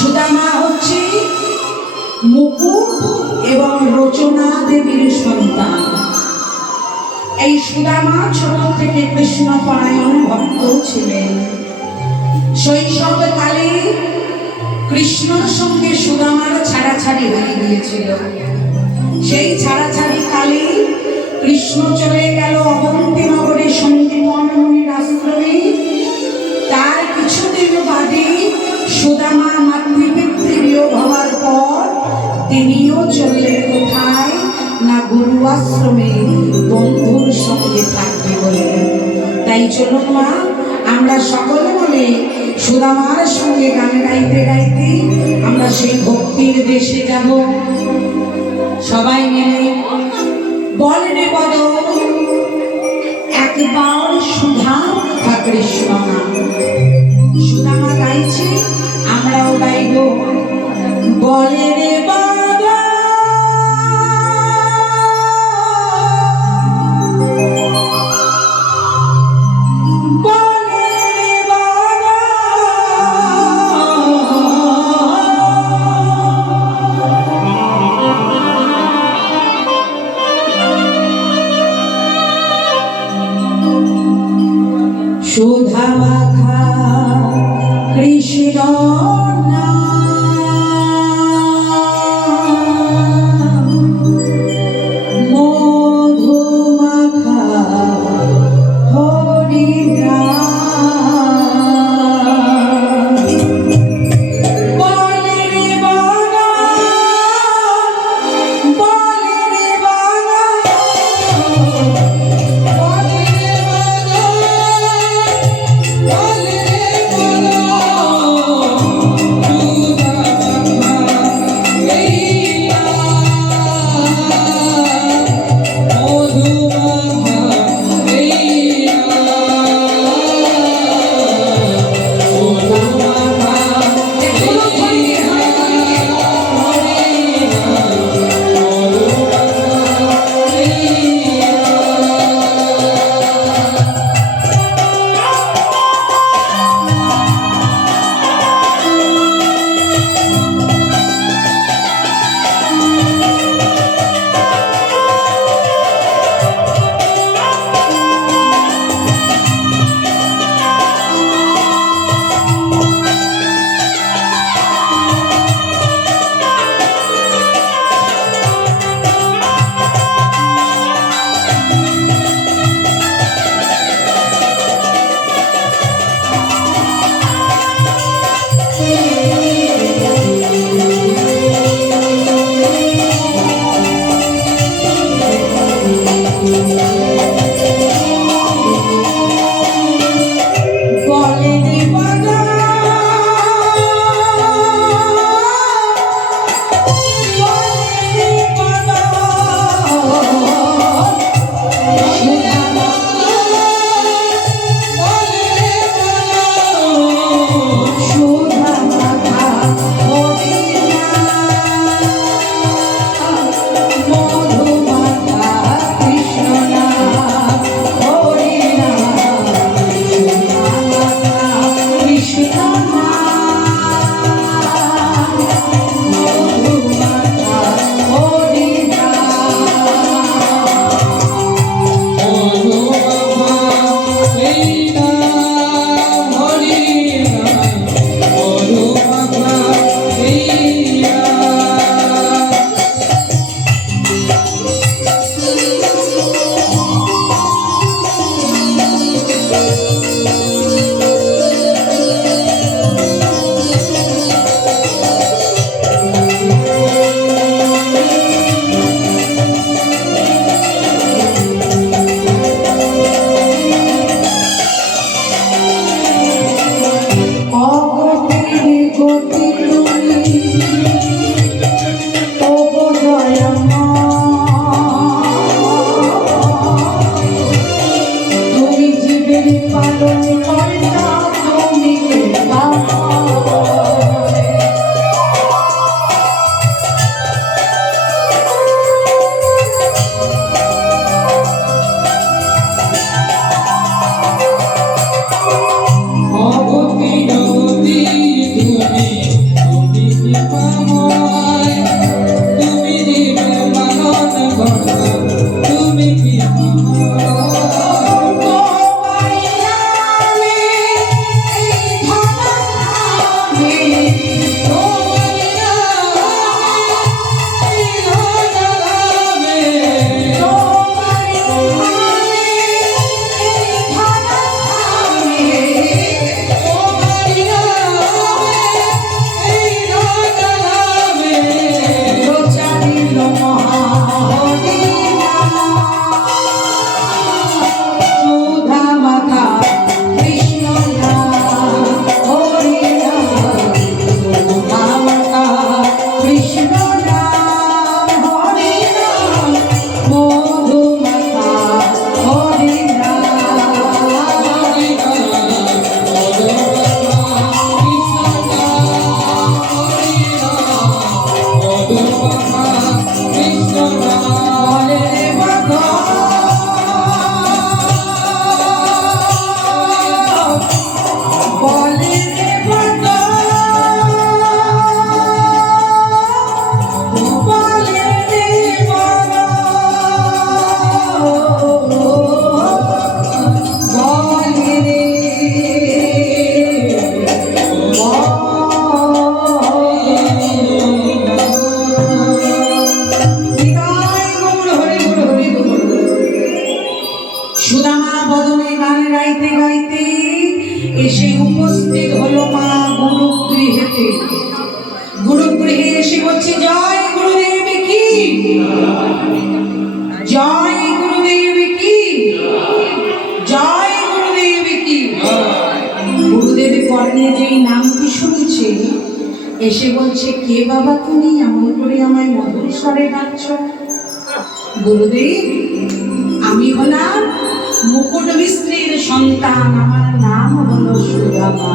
সুদামা হচ্ছে মুকুট এবং রচনা দেবীর সন্তান। এই সুদামা ছোট থেকে কৃষ্ণ পরায়ণ ভক্ত ছিলেন। শৈশবকালে কৃষ্ণর সঙ্গে সুদামার ছাড়াছাড়ি হয়ে গিয়েছিল। সেই ছাড়াছাড়ি কালে কৃষ্ণ চলে গেল অবন্তী নগরে সন্দীপন মুনির আশ্রমে। তার কিছুদিন বাদে সুদামা মাতৃপিতৃবিয়োগ হওয়ার পর তিনিও চললেন কোথায় না গুরু আশ্রমে বন্ধুর সঙ্গে থাকবে বলে। তাই চলুন মা, আমরা সকলে বলে সুদামার সঙ্গে গান গাইতে গাইতে আমরা সেই ভক্তির দেশে যাব। সবাই মিলে বল রে বল একবার সুধা কৃষ্ণ নাম। সুদামা গাইছে, আমরাও গাইব। বলে রে বাবা বলে রে বাবা সুধা মাখা কৃষ্ণ কানে যেই নামটি শুনেছে, এসে বলছে, কে বাবা তুমি, এমন করে আমায় মধুর স্বরে ডাকছ? গুরুদেব, আমি হলাম মুকুট মিস্ত্রির সন্তান, আমার নাম হলো সুদামা।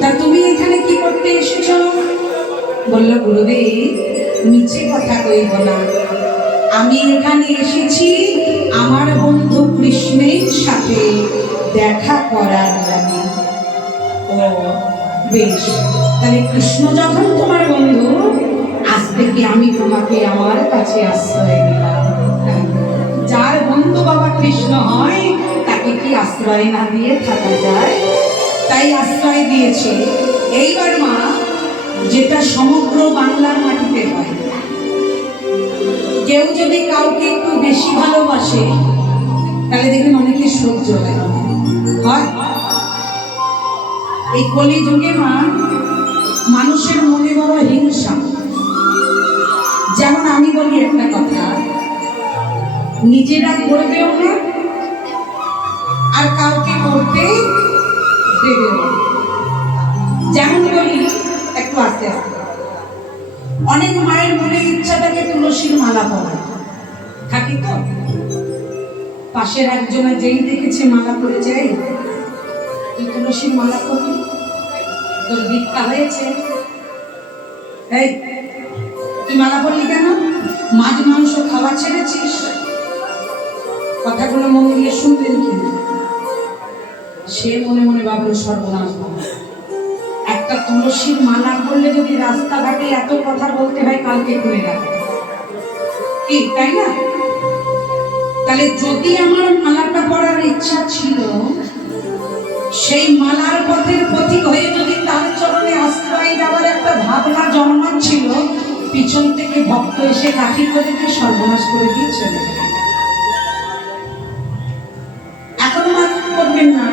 তা তুমি এখানে কি করতে এসেছ? বলল, গুরুদেব, মিছে কথা কইব না, আমি এখানে এসেছি আমার বন্ধু কৃষ্ণের সাথে দেখা করার লাগে। ও বেশ, তাহলে কৃষ্ণ যখন তোমার বন্ধু, আজ থেকে আমি তোমাকে আমার কাছে আশ্রয় দিলাম। যার বন্ধু বাবা কৃষ্ণ হয়, তাকে কি আশ্রয় না দিয়ে থাকা যায়? তাই আশ্রয় দিয়েছে। এইবার মা, যেটা সমগ্র বাংলার মাটিতে হয়, কেউ যদি কাউকে একটু বেশি ভালোবাসে, তাহলে দেখবেন অনেকে সহ্য হয়। এই কলিযুগে মা, মানুষের মনে বড় হিংসা। যেমন আমি বলি একটা কথা, নিজেরা করবেও না আর কাউকে করতে দেবেও না। যেমন বলি, একটু আস্তে আস্তে, অনেক মায়ের মনে ইচ্ছা থাকে তুলসীর মালা পরা, থাকি তো। পাশের একজনে যেই দেখেছে মালা পরে যায়, তুই তুলসীর মালা পরবি, তোর দীক্ষা হয়েছে। এই, তুই মালা পরলি কেন? মাছ মাংস খাওয়া ছেড়েছিস? কথাগুলো মন দিয়ে শুনবেন কিন্তু। সে মনে মনে ভাবলো, সর্বনাশ, একটা তুলসীর মালা করলে যদি রাস্তাঘাটে এত কথা বলতে হয়, কালকে করে রাখে কি, তাই না? তাহলে যদি আমার মালাটা পরার ইচ্ছা ছিল, সেই মালার পথের পথিক হয়ে যদি তার চরণে আশ্রয় যাওয়ার একটা ভাবনা জন্মাচ্ছিল, পিছন থেকে ভক্ত এসে কাঠি করে দিয়ে সর্বনাশ করে দিয়ে চলে গেল। এখন মাত্র করবেন না,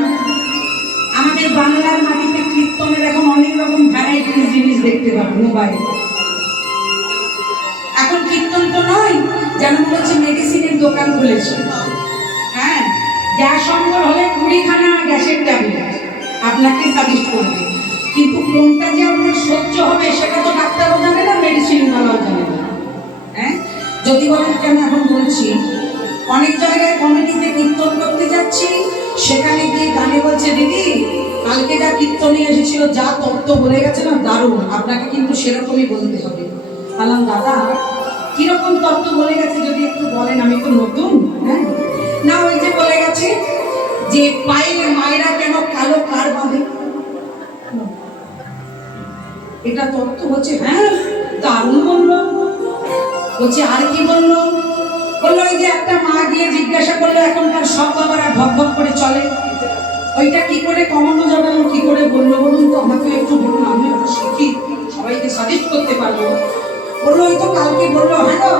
আমাদের বাংলার মাটিতে কীর্তনের এখন অনেক রকম ভ্যারাইটিস জিনিস দেখতে পাবেন মোবাইলে। এখন কীর্তন তো নয়, যেন মনে হচ্ছে মেডিসিনের দোকান খুলেছে। হ্যাঁ, গ্যাস অম্বল হলে 20খানা গ্যাসের ট্যাবলেট আপনাকে সাজেস্ট করবে, কিন্তু কোনটা যে আপনার সহ্য হবে সেটা তো ডাক্তারও জানে না, মেডিসিনওয়ালাও জানে না। হ্যাঁ, যদি বলেন কেন এখন বলছি, অনেক জায়গায় কমিটিতে কীর্তন করতে যাচ্ছি, সেখানে গিয়ে গানে বলছে, দিদি কালকে যা কীর্তনে এসেছিল, যা তত্ত্ব বলে গেছে না, দারুণ, আপনাকে কিন্তু সেরকমই বলতে হবে। বললাম, দাদা কিরকম তত্ত্ব বলে গেছে যদি একটু বলেন, আমি তো নতুন। হ্যাঁ, না ওই যে বলে গেছে যে পায়ের মায়েরা কেন কালো কার বাঁধে, এটা তত্ত্ব। হচ্ছে হ্যাঁ, দারুণ বললো। বলছে আর কি বললো? বললো ওই যে একটা মা গিয়ে জিজ্ঞাসা করলো, এখনকার সব বাবারা ভক ভক করে চলে, ওইটা কি করে কমানো যাবে, কি করে বললো বলুন তো, আমাকে একটু বলুন, আমি একটু শিখি, সবাইকে সাজেস্ট করতে পারবো। বললো ওই তো কালকে বললো। হ্যাঁ গো,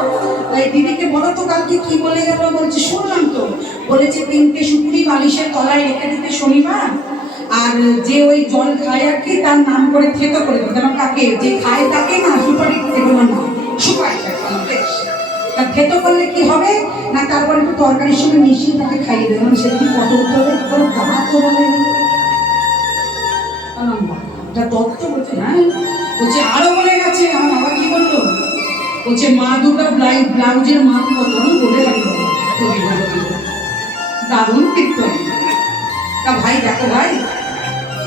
ওই দিদিকে বলো তো কালকে কি বলে গেল। বলছে শুনলাম তো, বলেছে 3টে সুপুরি বালিশের তলায় রেখে দিতে শনিবার, আর যে ওই জল খায় আর কি, তার নাম করে থেতো করে দিতে। যেমন কাকে, যে খায় তাকে না, সুপারি এগুলো না, সুপারি তা থেতো করলে কি হবে না, তারপরে একটু তরকারির সঙ্গে মিশিয়ে তাকে খাইয়ে দেবে, মানে সেটা কি পটল তবে কোনো দাঁত তো বলে তত্ত্ব। বলছে হ্যাঁ, বলছে আরো বলে গেছে। আমার বাবা কি বললো? বলছে মা দুর্গা ব্লাউজের মাপ কত বলে গেল, দারুণ কীর্তন। তা ভাই দেখো ভাই,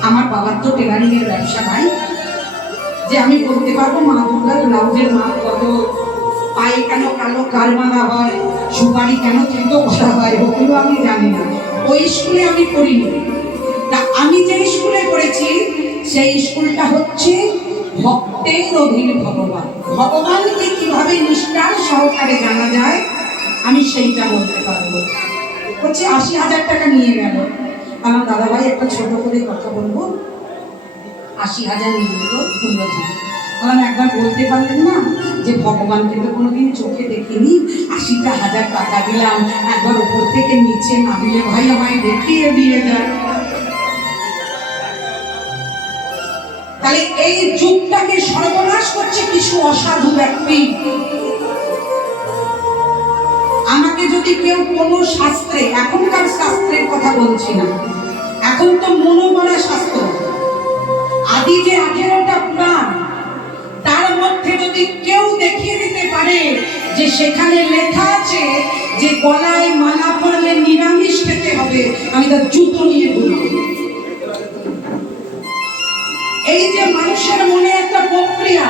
আমার বাবার তো টেলারিং এর ব্যবসা নাই যে আমি বলতে পারবো মা দুর্গার ব্লাউজের মাপ কত, পায়ে কেন কালো কার বাঁধা হয়, সুপারি কেন থেতো করা হয়, ওগুলো আমি জানি না, ওই স্কুলে আমি পড়িনি। তা আমি যে স্কুলে পড়েছি, সেই স্কুলটা হচ্ছে ভক্তের অধীন ভগবান। ভগবানকে কিভাবে নিষ্ঠার সহকারে জানা যায়, আমি সেইটা বলতে পারবো। হচ্ছে 80,000 টাকা নিয়ে গেল। আমার দাদা ভাই একটা ছোট করে কথা বলবো, 80,000 নিয়ে তো সুন্দর। বললাম একবার বলতে পারলেন না যে ভগবানকে তো কোনোদিন চোখে দেখিনি, 80,000 টাকা দিলাম, একবার উপর থেকে নিচে নামিয়ে ভাই আমায় দেখিয়ে দিয়ে যায়। তাহলে এই যুগটাকে সর্বনাশ করছে কিছু অসাধু ব্যক্তি। আমাকে যদি কেউ কোনো শাস্ত্রে, এখনকার শাস্ত্রের কথা বলছি না, এখন এখন তো মনোবরা শাস্ত্র, আদি যে 18টা পুরাণ, তার মধ্যে যদি কেউ দেখিয়ে দিতে পারে যে সেখানে লেখা আছে যে গলায় মালা পরলে নিরামিষ খেতে হবে, আমি তার জুতো নিয়ে বলবো। এই যে মানুষের মনে একটা প্রক্রিয়া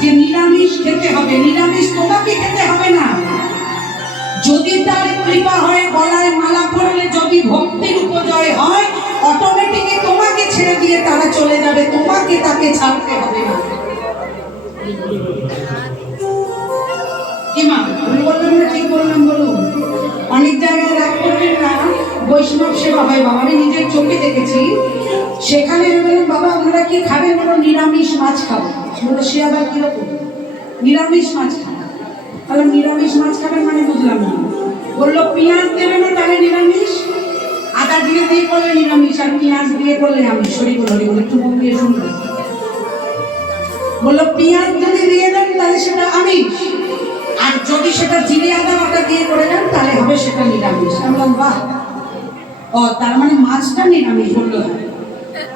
যে নিরামিষ খেতে হবে, নিরামিষ তোমাকে খেতে হবে না। যদি তার কৃপা হয়, গলায় মালা পরলে যদি ভক্তির উপজয় হয়, অটোমেটিকই তোমাকে ছেড়ে দিয়ে তারা চলে যাবে, তোমাকে তাকে ছাড়তে হবে না। কি মা ভুল বললাম না ঠিক বললাম বলুন? অনেক জায়গায় রাগ করবেন না, বৈষ্ণব সেবা হয় বাবা, আমি নিজের চোখে দেখেছি। সেখানে বললাম বাবা আপনারা কি খাবেন? বলো নিরামিষ মাছ খাবো। বলো সে আবার কিরকম নিরামিষ মাছ খাবো? তাহলে নিরামিষ মাছ খাবেন মানে বুঝলাম না। বললো পেঁয়াজ দেবে না তাহলে নিরামিষ, আদা দিয়ে দিয়ে করলে নিরামিষ, আর পেঁয়াজ দিয়ে করলে আমি শরীর বলে একটু মন দিয়ে শুনবে। বললো পেঁয়াজ যদি দিয়ে দেন তাহলে সেটা আমিষ, আর যদি সেটা জিরে আদা বাটা দিয়ে করে দেন তাহলে হবে সেটা নিরামিষ। আমি বললাম বাহ, ও তার মানে মাছটা নিরামিষ। বললো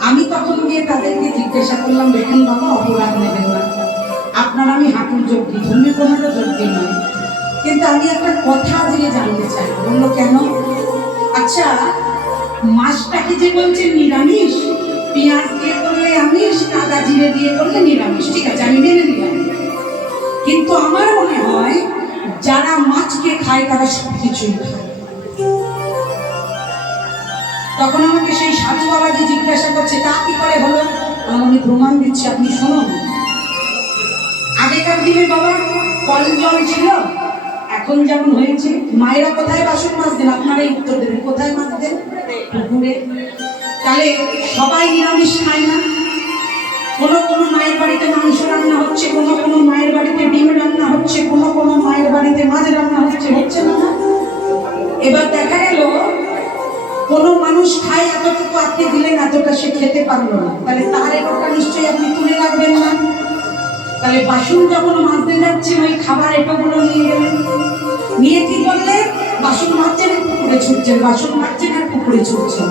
আমি তখন গিয়ে তাদেরকে জিজ্ঞাসা করলাম, দেখুন বাবা অপরাধ নেবেন না, আপনার আমি হাঁটুর যোগ দিই, ধর্মীয় কোনো যোগ দিই না, কিন্তু আমি একটা কথা আজকে জানতে চাই। বললো কেন? আচ্ছা মাছটাকে যে বলছেন নিরামিষ, পেঁয়াজ দিয়ে করলে আমিষ, আদা জিরে দিয়ে করলে নিরামিষ, ঠিক আছে আমি মেনে নিলাম, কিন্তু আমার মনে হয় যারা মাছকে খায় তারা সবকিছুই খায়। তখন আমাকে সেই সাধু বাবাজি জিজ্ঞাসা করছে তা কি করে হলো? আমি প্রমাণ দিচ্ছি, আপনি শুনুন। আগেকার দিনে বাবা কল জল ছিল, এখন যেমন হয়েছে। মায়েরা কোথায় বাসন মাজতেন? আপনারাই উত্তর দেবেন, কোথায় মাজতেন? পুকুরে। তাহলে সবাই নিরামিষ খায় না? কোনো কোনো মায়ের বাড়িতে মাংস রান্না হচ্ছে, কোনো কোনো মায়ের বাড়িতে ডিম রান্না হচ্ছে, কোনো কোনো মায়ের বাড়িতে মাছ রান্না হচ্ছে, হচ্ছে না? এবার দেখা গেল কোনো মানুষ খায় এতটুকু, আপনি দিলেন এতটা সে খেতে পারলো না, তাহলে তার এতটা নিশ্চয়ই আপনি তুলে রাখবেন না। তাহলে বাসন যখন মাজতে যাচ্ছেন ওই খাবার এটাগুলো নিয়ে গেলেন, নিয়ে কি করলেন? বাসন মাজছেন আর পুকুরে ছুটছেন, বাসন মাজছেন আর পুকুরে ছুটছেন।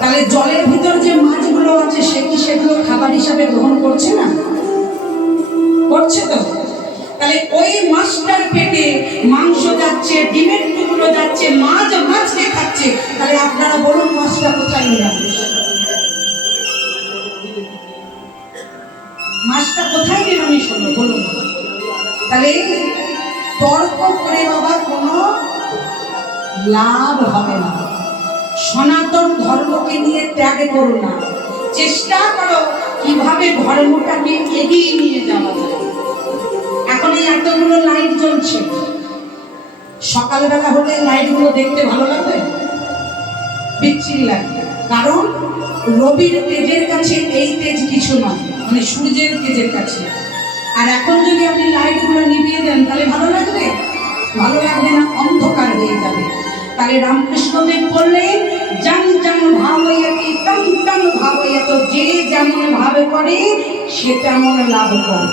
তাহলে জলের ভিতর যে মাছগুলো আছে সে কি সেগুলো খাবার হিসাবে গ্রহণ করছে না? করছে তো। তাহলে ওই মাছটার পেটে মাংস যাচ্ছে, ডিমের টুকরো যাচ্ছে, মাছ মাছকে খাচ্ছে, তাহলে আপনারা বলুন মাছটা কোথায় নিরামিষ? মাছটা কোথায় নিরামিষ হলো বলুন? তাহলে তর্ক করে বাবা কোনো লাভ হবে না। সনাতন ধর্মকে নিয়ে ত্যাগ করো না, চেষ্টা করো কিভাবে ধর্মটাকে এগিয়ে নিয়ে যাওয়া যায়। এখন এই এতগুলো লাইট জ্বলছে, সকালবেলা হলে লাইটগুলো দেখতে ভালো লাগবে? বিচ্ছিরি লাগবে, কারণ রবির তেজের কাছে এই তেজ কিছু নয়, মানে সূর্যের তেজের কাছে। আর এখন যদি আপনি লাইটগুলো নিভিয়ে দেন তাহলে ভালো লাগবে? ভালো লাগবে না, অন্ধকার হয়ে যাবে। তাহলে রামকৃষ্ণদেব বললেন জন জন ভাবয়তি তম তম ভাবয়ত, যে যেমন ভাবে করে সে তেমন লাভ করে।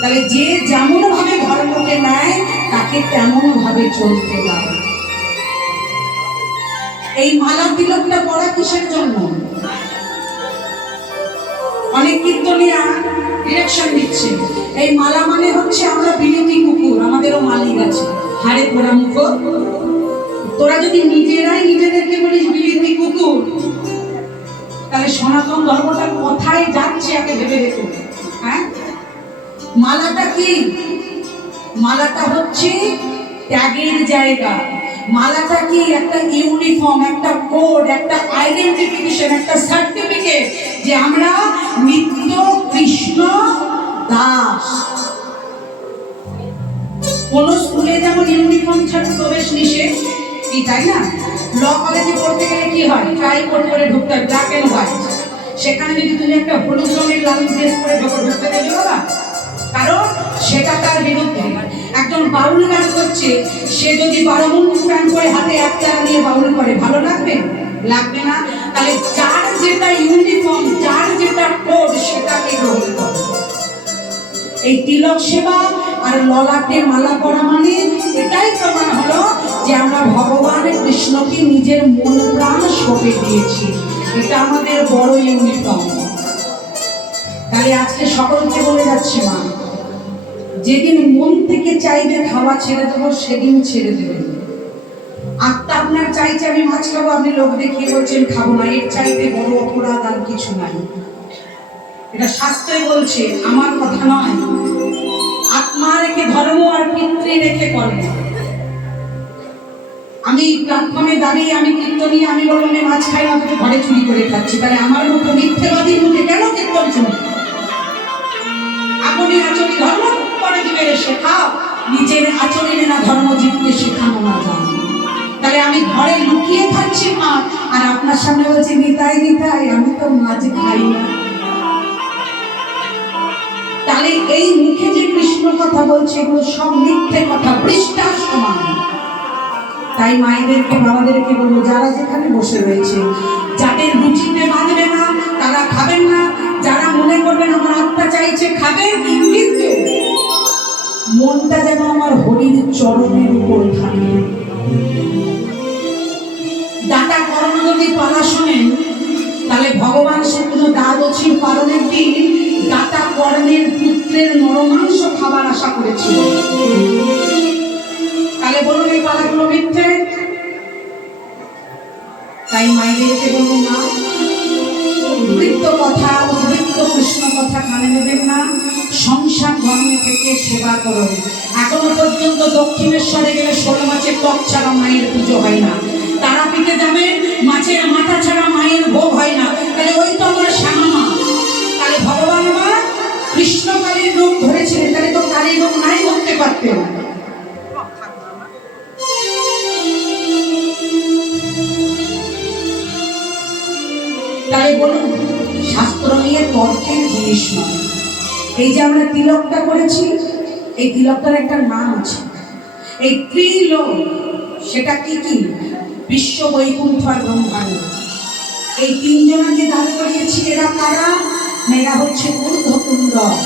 তাহলে যে যেমন ভাবে ধর্মকে নেয় তাকে তেমন ভাবে চলতে লাগে। এই মালা তিলকটা পড়া কিসের জন্য? অনেক কীর্তনিয়া ডিরেকশন দিচ্ছে, এই মালা মানে হচ্ছে আমরা বিলিতি কুকুর, আমাদেরও মালিক আছে, হাড়ে পোড়া মুখ। তোরা যদি নিজেরাই নিজেদেরকে বলিস বিলিতি কুকুর, তাহলে সনাতন ধর্মটা কোথায় যাচ্ছে আগে ভেবে দেখো। হ্যাঁ, মালাটা কি? মালাটা হচ্ছে ত্যাগের জায়গা। মালাটা কি? একটা ইউনিফর্ম, একটা কোড, একটা আইডেন্টিফিকেশন, একটা সার্টিফিকেট যে আমরা নিত্য কৃষ্ণ দাস। কোন স্কুলে যেমন ইউনিফর্ম ছাড়া প্রবেশ নিষেধ, কি তাই না? ল কলেজে পড়তে গেলে কি হয়? ট্রাই করে ঢুকতে হয়, ব্ল্যাক এন্ড হোয়াইট। সেখানে যদি তুমি একটা হলুদ রঙের লাল ড্রেস পরে ঢুকতে দেবে বাবা? কারণ সেটা তার বিরুদ্ধে। একজন বাউল গান করছে, সে যদি 12 মুন্ডু প্যান্ট পরে হাতে একতারা নিয়ে বাউল করে, ভালো লাগবে? লাগবে না। তাহলে যার যেটা ইউনিফর্ম, যার যেটা কোড, সেটাকে গ্রহণ করে। এই তিলক সেবা আর ললাটে মালা পরা মানে এটাই প্রমাণ হলো যে আমরা ভগবান কৃষ্ণকে নিজের মন প্রাণ সঁপে দিয়েছি। এটা আমাদের বড় ইউনিফর্ম। তাই আজকে সকলকে বলে যাচ্ছি মা, যেদিন মন থেকে চাইবে খাওয়া ছেড়ে দেবো সেদিন ছেড়ে দেবেন। আত্মা আপনার চাইছে আমি মাছ খাবো, আপনি লোক দেখিয়ে বলছেন খাবো না, এর চাইতে বড় অপরাধ আর কিছু নাই। এটা শাস্ত্রে বলছে, আমার কথা নয়। আত্মা রেখে ধর্ম আর পিতৃ রেখে কর্ম। আমি প্ল্যাটফর্মে দাঁড়িয়ে আমি কীর্তনী, আমি বললাম আমি মাছ খাই না, তো ঘরে চুরি করে খাচ্ছি, তাহলে আমার মতো মিথ্যেবাদীর মুখে কেন কীর্তন শুনবো? আপনি আচরণ ধর্ম করে দিবে শেখাও, নিজের আচরণে না ধর্ম জীবকে শেখানো না জানো। তাহলে আমি ঘরে লুকিয়ে খাচ্ছি মাছ, আর আপনার সামনে বলছি নিতাই নিতাই আমি তো মাছ খাই না। তাহলে এই মুখে যে কৃষ্ণ কথা বলছে এগুলো সব মিথ্যে কথা, পৃষ্ঠার সমান। তাই মায়েদেরকে বাবাদেরকে বলবো, যারা যেখানে বসে রয়েছে, যাদের রুচিতে বাঁধবে না তারা খাবেন না, যারা মনে করবেন আমার আত্মা চাইছে খাবেন, কিন্তু মনটা যেন আমার হরির চরণের উপর থাকে। দাতা কর্ম যদি পালা শোনেন, তাহলে ভগবান সেগুলো দ্বাদশীর পালনের দিন দাতা কর্ণের পুত্রের নরমাংস খাবার আশা করেছিল। তাহলে বলুন এই পালাগুলো মিথ্যে? তাই মায়েদেরকে বলবো না, বৃত্ত কথা বৃত্ত কৃষ্ণ কথা কানে নেবেন না, সংসার ধর্মে থেকে সেবা করুন। এখনো পর্যন্ত দক্ষিণেশ্বরে গেলে 16 মাছের টক ছাড়া মায়ের পুজো হয় না, তারাপীঠে যাবেন মাছের মাথা ছাড়া মায়ের ভোগ হয় না। তাহলে ওই তো আমার শ্যামা মা। তাহলে ভগবান মা কৃষ্ণ কালীর রূপ ধরেছিলেন, তাহলে তো কালীর রূপ নাই ধরতে পারতেন। তাই বলুন, শাস্ত্র নিয়ে তর্কের জিনিস নয়। এই যে আমরা তিলকটা করেছি, এই তিলকটার একটা নাম আছে, এই ত্রিলোক। সেটা কি কি? বিশ্ব, বৈকুণ্ঠ আর ব্রহ্মাণ্ড। এই তিনজনকে দান করিয়েছি। এরা কারা? এরা হচ্ছে ঊর্ধ্বপুণ্ডক।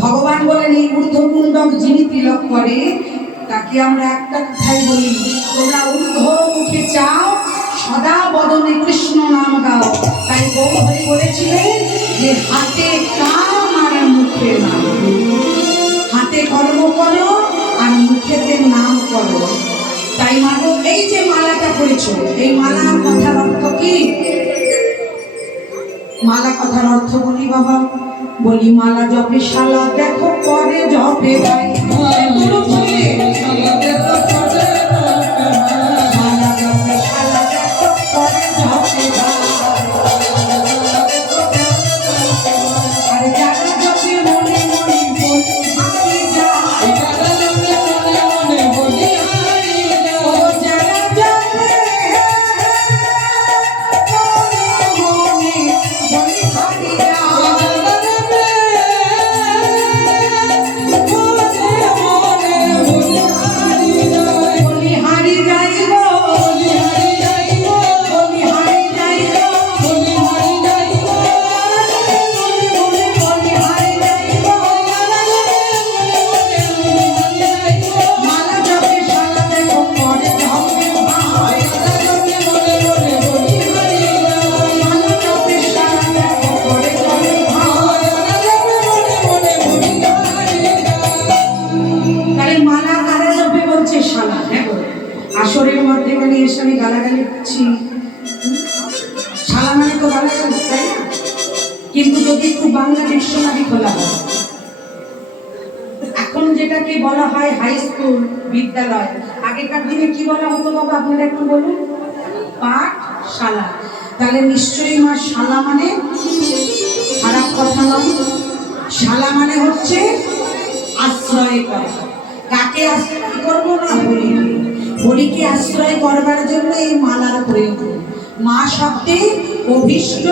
ভগবান বলেন এই ঊর্ধ্বপুণ্ডক যিনি তিলক করে তাকে আমরা একটা কথাই বলি, তোমরা ঊর্ধ্বমুখে চাও, সদা বদনে কৃষ্ণ নাম গাও। তাই গৌরহরি বলেছিলেন যে হাতে কাম আর মুখে নাম, হাতে কর্ম করো আর মুখেতে নাম করো। তাই মাগো এই যে মালাটা পড়েছো, এই মালার কথার অর্থ কি? মালা কথার অর্থ বলি বাবা, বলি মালা জপে শালা দেখো পরে জপে ভাই। আসরের মধ্যে মানে এসে আমি গালাগালি করছি, শালা মানে তো গালাগালি, তাই না? কিন্তু যদি একটু বাংলা ডিকশনারি খোলা হয়, এখন যেটাকে বলা হয় হাই স্কুল বিদ্যালয়, আগেকার দিনে কি বলা হতো বাবা আপনারা একটু বলুন? পাঠশালা। তাহলে নিশ্চয়ই মা শালা মানে খারাপ কথা নয়। শালা মানে হচ্ছে আশ্রয় করা। কাকে আশ্রয় করবো? না হরি। হরিকে আশ্রয় করবার জন্য এই মালার প্রয়োগ। মা শব্দে অভীষ্ট,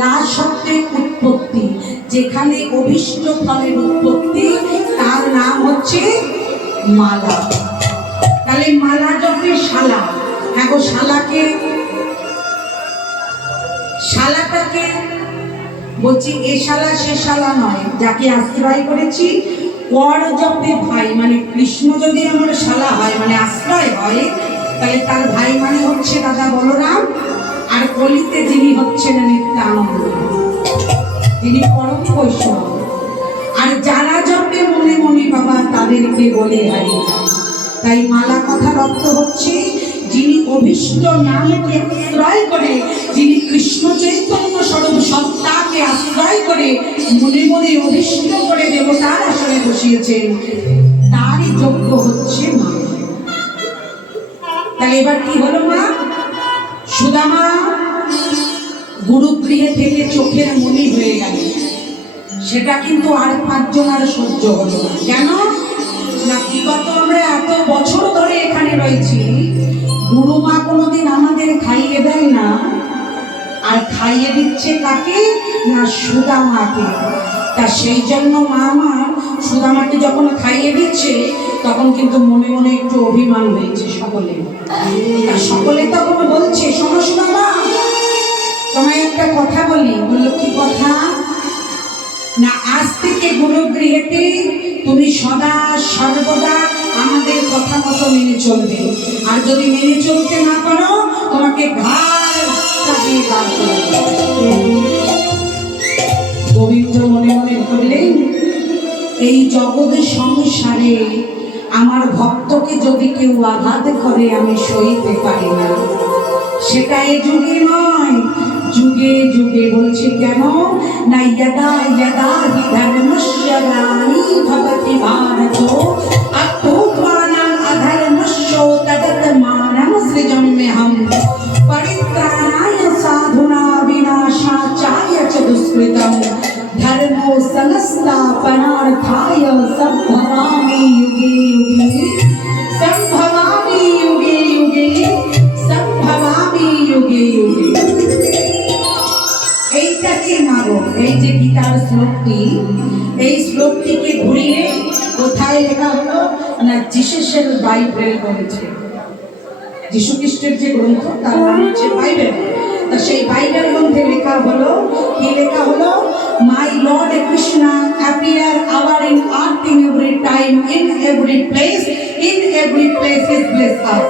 লা শব্দে উৎপত্তি। যেখানে অভীষ্ট ফলের উৎপত্তি তার নাম হচ্ছে মালা। তাহলে মালা জপে শালা। হ্যাঁ গো, শালাটাকে বলছি এ শালা সে শালা নয়, যাকে আশ্রয় করেছি। কর জপে ভাই, মানে কৃষ্ণ যদি আমার শালা হয় মানে আশ্রয় হয়, তাহলে তার ভাই মানে হচ্ছে দাদা বলরাম, আর কলিতে যিনি হচ্ছেন নিত্যানন্দ, যিনি পরম বৈষ্ণব। আর যারা জপে মনে মনে বাবা তাদেরকে বলে হারি। তাই মালা কথার অর্থ হচ্ছে যিনি অভীষ্ট নামকে আশ্রয় করে, যিনি কৃষ্ণ চৈতন্য স্বরূপ সত্তাকে আশ্রয় করে মনে মনে অভীষ্ট করে দেবতার আসনে বসিয়েছেন, তারই যোগ্য হচ্ছে মা। তাহলে এবার কি হলো মা? সুদামা গুরুগৃহে থেকে চোখের মনি হয়ে গেল। সেটা কিন্তু আর 5 জন আর সহ্য হলো না। কেন না, বিগত আমরা এত বছর ধরে এখানে রয়েছি, গুরুমা কোনোদিন আমাদের খাইয়ে দেয় না। আর খাইয়ে দিচ্ছে কাকে? না, সুদামাকে। তা সেই জন্য মা আমার সুদামাকে যখন খাইয়ে দিচ্ছে তখন কিন্তু মনে মনে একটু অভিমান হয়েছে সকলে। সকলে তখন বলছে, শোনো সুদামা, তোমায় একটা কথা বলি। বললো, কি কথা? না, আজ থেকে গুরুগৃহেতে তুমি সদা সর্বদা আমাদের কথা মতো মেনে চলবে। আর যদি মেনে চলতে না পারো তোমাকে ঘাড় চাপিয়ে দাঁড় করে দেব। গোবিন্দ মনে মনে ভাবলেন, এই জগৎ সংসারে আমার ভক্তকে যদি কেউ আঘাত করে আমি সইতে পারি না। সেটা এ যুগে নয়, যুগে যুগে। বলছে কেন না, यदा यदा हि धर्मस्य ग्लानिः भवति भारत अभूत्वानाम् अधर्मस्य तदात्मानं सृजाम्यहम् परित्राणाय साधूनां विनाशाय च दुष्कृतं धर्मो संस्थापनार्थाय सम्भवामि युगे युगे सम्भवामि युगे युगे सम्भवामि युगे युगे। এইটাকে মাগো, এই যে গীতার শ্লোকটি, এই শ্লোকটিকে ঘুরিয়ে কোথায় লেখা হলো না, জিসাসের বাইবেল বলছে। যিশু খ্রিস্টের যে গ্রন্থ তার নাম হচ্ছে বাইবেল। তা সেই বাইবেল গ্রন্থে লেখা হলো, কি লেখা হলো? My lord Krishna appear our in earth in every time in every place in every place is bless us.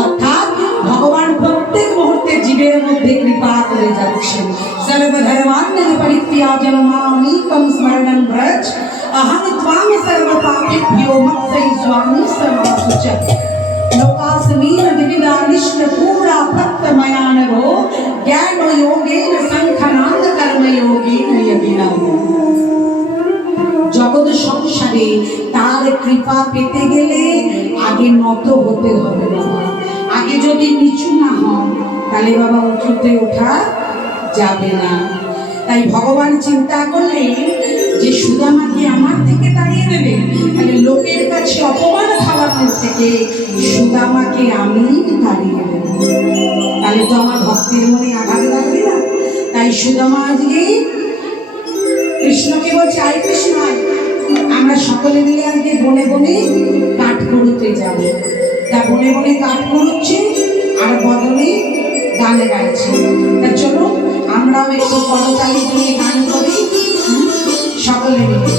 অর্থাৎ ভগবান প্রত্যেক মুহূর্তে জীবের মধ্যে কৃপা করে যাচ্ছেন। সর্বধর্মান্য পরিত্যাজ্য মামেকং স্মরণং ব্রজ অহং ত্বাং সর্বপাপেভ্যো মুক্তৈ স্বামী সমাসুচ লোকাস্মিন বিবিধানিষ্ঠ পুরা প্রত্যময়ানভো জ্ঞান যোগেন সংখ্যানাদ কর্মযোগেন যদিনাম। জগৎ সংসারে তার কৃপা পেতে গেলে আগে নত হতে হবে বাবা। আগে যদি নিচু না হন তাহলে বাবা উঁচুতে ওঠা যাবে না। তাই ভগবান চিন্তা করলেন যে সুদামাকে আমার থেকে তাড়িয়ে দেবে, তাহলে লোকের কাছে অপমান খাওয়ানোর থেকে সুদামাকে আমি তাড়িয়ে দেব, তাহলে তো আমার ভক্তের মনে আঘাত লাগবে না। তাই সুদামা আজকে কৃষ্ণকে বলছে, আই কৃষ্ণ, আমরা সকলে মিলে আজকে বনে বনে কাঠ করতে যাব। তা বনে বনে কাঠ করছে আর বদলে গান গাইছে। তা চলো আমরাও একটু করতালি দিয়ে গান করি সকলে মিলে।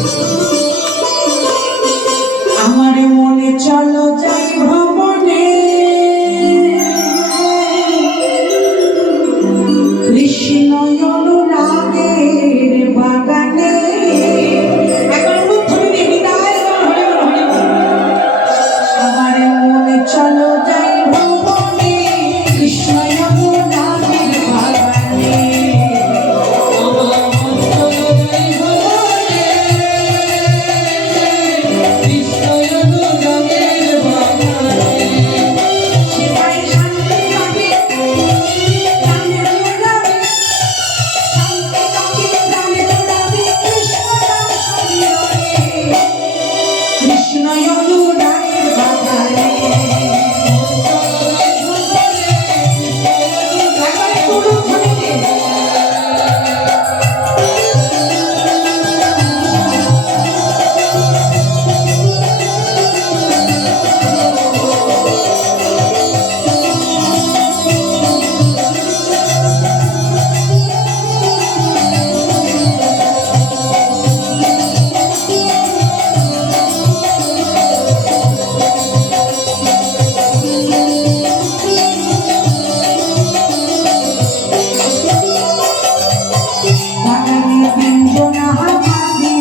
আমার মনে চলো যাই ভ্রমণে, কৃষ্ণ অনুরাগের বাগানে। আমার মনে চলো যাই ভ্রমণে, কৃষ্ণ অনুরাগের বাগানে। তিনজনা মালি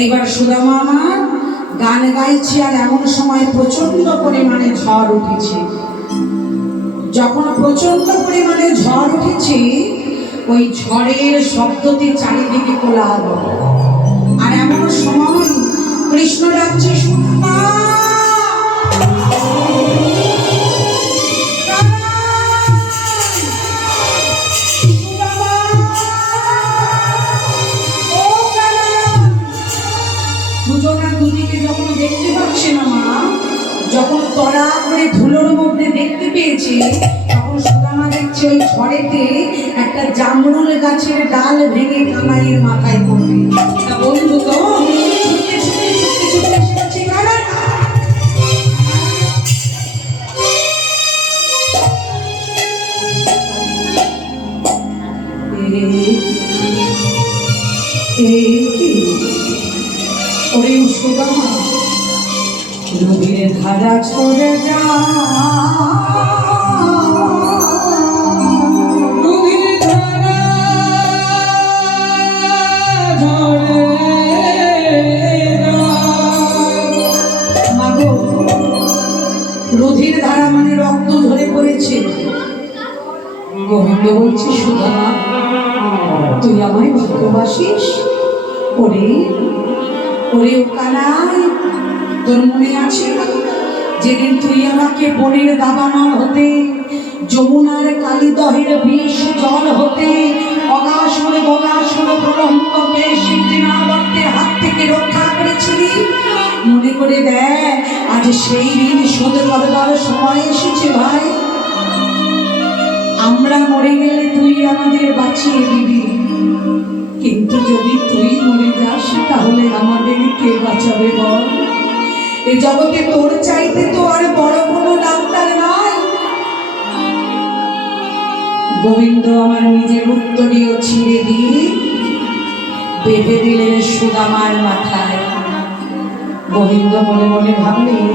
এইবার সুদামা আমার গান গাইছে আর এমন সময় প্রচন্ড পরিমাণে ঝড় উঠেছে। যখন প্রচন্ড পরিমাণে ঝড় উঠেছে ওই ঝড়ের শব্দতে চারিদিকে কোলাহল। আর এমন সময় কৃষ্ণ ডাকছে সুদামা, দুদিকে যখন দেখতে পাচ্ছে না মা, যখন তড়া করে ধুলোর মধ্যে দেখতে পেয়েছে তখন সুদামা দেখছে ওই ঝড়েতে একটা জামরুল গাছের ডাল ভেঙে কানাইয়ের মাথায় পড়বে। তা বন্ধু তো ছুটতে ছুটতে ছুটতে ছুটতে এসে বলছে কানাই, ওরে সুদামা নদীর ধারা ছড়ে যা, নদীর ধারা ঝরে মাগো, নদীর ধারা মানে রক্ত ঝরে পড়েছে। গোবিন্দ বলছে, সুদামা তুই আমায় ভালোবাসিস? ওরে ওরে ও কানাই, তোর মনে আছে যেদিন তুই আমাকে বনের দাবানল হতে, যমুনার কালিদহের বিষ জল হতে, অগাসুর গগাসুর প্রলম্বকে সিদ্ধিনাবর্তের হাত থেকে রক্ষা করেছিলি? মনে করে দেখ, আজ সেই ঋণ শোধ করবার সময় এসেছে ভাই। আমরা মরে গেলে তুই আমাদের বাঁচিয়ে দিবি, কিন্তু যদি তুই মরে যাস তাহলে আমাদের কে বাঁচাবে বল? এ জগতে তোর চাইতে তো আর বড় কোনো ডাক্তার নাই। গোবিন্দ আমার নিজের উত্তরীয় ছিঁড়ে দিয়ে বেঁধে দিলেন সুদামার মাথায়। গোবিন্দ মনে মনে ভাবলেন,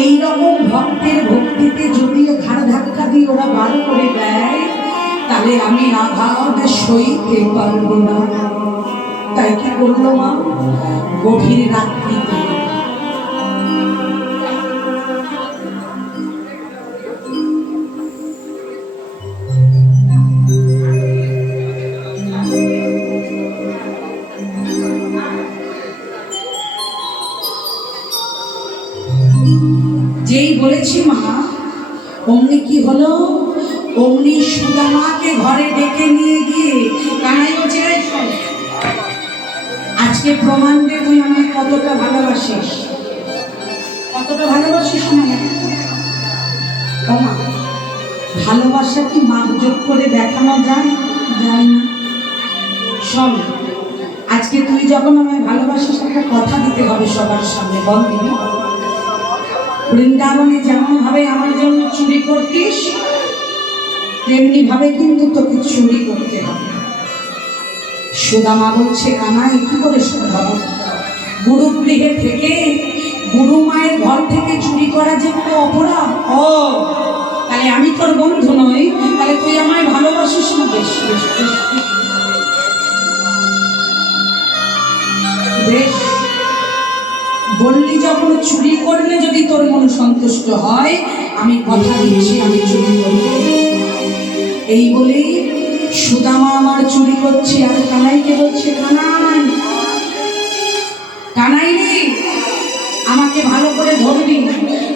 এইরকম ভক্তের ভক্তিতে যদিও ঘাড় ধাক্কা দিয়ে ওরা বার করে দেয়, তাহলে আমি আঘাত সইতে পারবো না। তাই কি করলো মা, গভীর রাত্রিতে যেই বলেছি মা, অমনি কি হলো, অমনি সুদামাকে ঘরে ডেকে নিয়ে গিয়ে কানাই বলছে, আজকে প্রমাণ দে তুই আমায় কতটা ভালোবাসিস, কতটা ভালোবাসিস না। মা, ভালোবাসা কি মাপজোক করে দেখানো যায়? যায় না। শোন, আজকে তুই যখন আমায় ভালোবাসিস একটা কথা দিতে হবে সবার সামনে, বল দিবি? বৃন্দাবনে যেমন ভাবে আমার জন্য চুরি করতিস, তেমনি ভাবে কিন্তু তোকে চুরি করতে হবে। সুদামা বলছে, কানাই কি করে সম্ভব? গুরু গৃহে থেকে, গুরু মায়ের ঘর থেকে চুরি করা যে কোনো অপরাধ? ও তাহলে আমি তোর বন্ধু নই, তাহলে তুই আমায় ভালোবাসিস না? বেশ বেশ বেশ, বললি যখন চুরি করলে যদি তোর মন সন্তুষ্ট হয়, আমি কথা দিচ্ছি আমি চুরি করব। এই বলেই সুদামা আমার চুরি করছে, আর কানাইকে বলছে, কানাই কানাই রে, আমাকে ভালো করে ধরবি,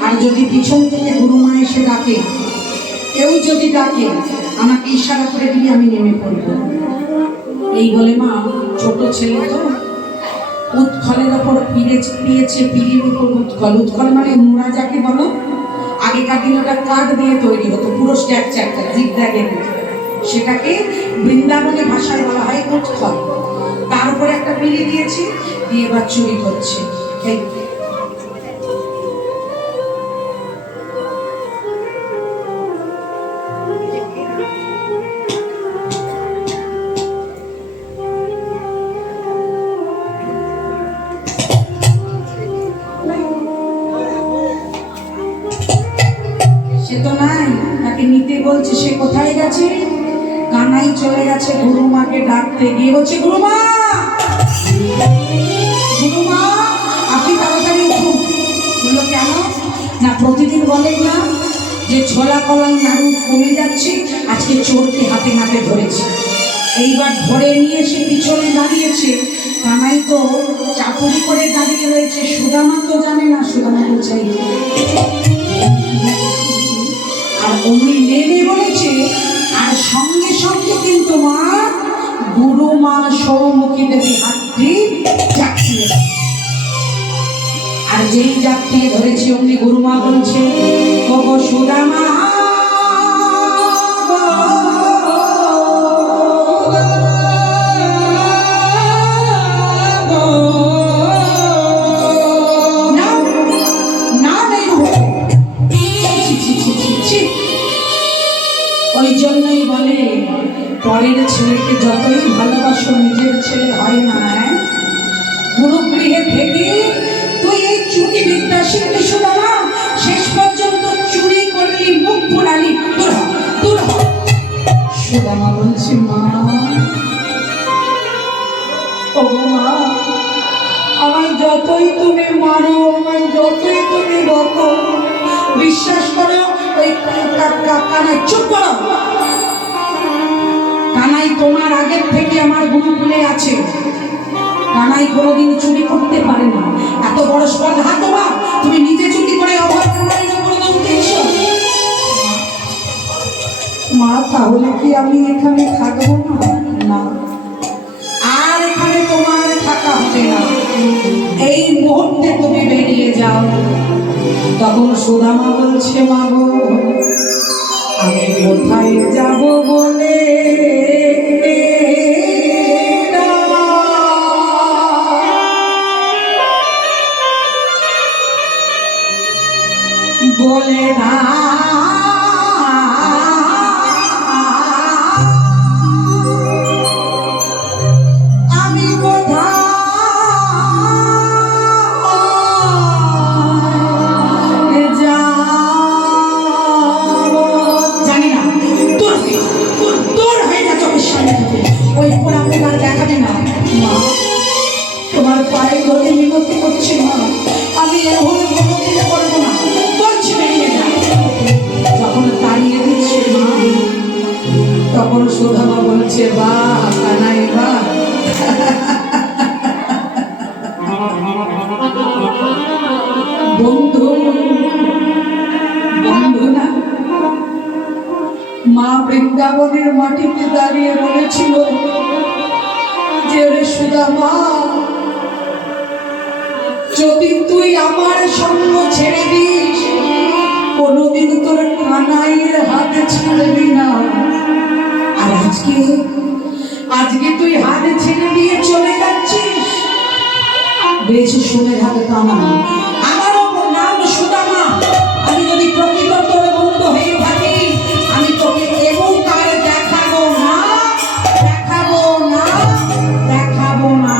আর যদি পিছন থেকে গুরুমা এসে ডাকে, কেউ যদি ডাকে, আমাকে ইশারা করে দিবি, আমি নেমে পড়ব। এই বলে মা, ছোট ছেলে তো, উৎকলের ওপর পিয়েছে, পিড়ির উপর উৎকল। উৎকল মানে মোড়া যাকে বলো, আগেকার দিন ওটা কাঠ দিয়ে তৈরি হতো, পুরো স্ট্রাকচারটা জিগজ্যাগের মতো, সেটাকে বৃন্দাবনে ভাষায় বলা হয় উৎকল। তার উপরে একটা পিড়ি দিয়েছে, দিয়ে এবার চুরি করছে। সে তো নাই, তাকে নিতে বলছে, সে কোথায় গেছে? কানাই চলে গেছে গুরুমাকে ডাকতে, গিয়ে বলছে, গুরুমা গুরুমা আপনি তাড়াতাড়ি উঠুন। বললো, কেন? না প্রতিদিন বলেন না যে ছোলা কলাই নাড়ু কমে যাচ্ছে, আজকে চোরকে হাতে নাতে ধরেছে। এইবার ধরে নিয়ে সে পিছনে দাঁড়িয়েছে, কানাই তো চাকরি করে দাঁড়িয়ে রয়েছে, সুদামা তো জানে না। সুদামা বলছে, আর অমনি নেমে বলেছে, আর সঙ্গে সঙ্গে কিন্তু মা গুরু মা সৌমুখী দেবী হাতটি চাকরিয়ে, আর যেই চাকরিয়ে ধরেছে অমনি গুরুমা বলছে, ওগো সুদামা ওই জন্যই বলে, পরের ছেলেকে যতই ভালোবাসো নিজের ছেলে হয় না। গুরুগৃহে থেকে তুই এই চুরি বিদ্যা শিখলি সুদামা, শেষ পর্যন্ত চুরি করলি, মুখ পুরালি, দূর হ, দূর হ। সুদামা বলছে, মা ও মা, আমায় যতই তুমি মারো, আমায় যতই তুমি বকো, বিশ্বাস করো ওই কানাই, চুপ করো, কানাই তোমার আগের থেকে আমার গুরুকুলে আছে। কানাই কোনোদিন চুরি করতে পারে না। এত বড় স্পর্ধা তোমার, তুমি নিজে চুরি করে অভাব কানাইয়ের উপর দাম দিচ্ছ। মা তাহলে কি আমি এখানে থাকবো না? না, আর এখানে তোমার থাকা হবে না, এই মুহূর্তে তুমি বেরিয়ে যাও। তখন সুদামা বলছে, মা গো, আমি কোথায় যাব বলে বলে না, আমি কোথায় যাব জানি না। তোর হয়ে যা চোখের সামনে থেকে, ওই পোড়া পোড়া দেখাবে না। মা, তোমার পায়ে ধরে মিনতি করছি মা, আমি এখন কোনোদিন করবো না, বলছি বেরিয়ে যা। যখন তাড়িয়ে দিচ্ছে মা, তখন সুধামা বলছে, বাহ কানাই বাহ, বন্ধু বন্ধু না। মা বৃন্দাবনের মাটিতে দাঁড়িয়ে বলেছিল যে, রে সুদামা, যদি তুই আমার সঙ্গ ছেড়ে দিস, কোনোদিন তোর কানাইয়ের হাতে ছাড়বি না। আর আজকে তুই হাতে ছেড়ে দিয়ে চলে যাচ্ছিস। বেশ শুনে থাকে কানাই, আমারও নাম সুদামা। আমি যদি প্রকৃত তোর বন্ধু হয়ে থাকি, আমি তোকে এবং কার দেখাবো না, দেখাবো না, দেখাবো না।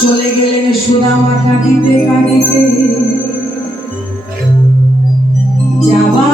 চলে গেলেন সুদামা কাঁদিতে কাঁদিতে। যাবা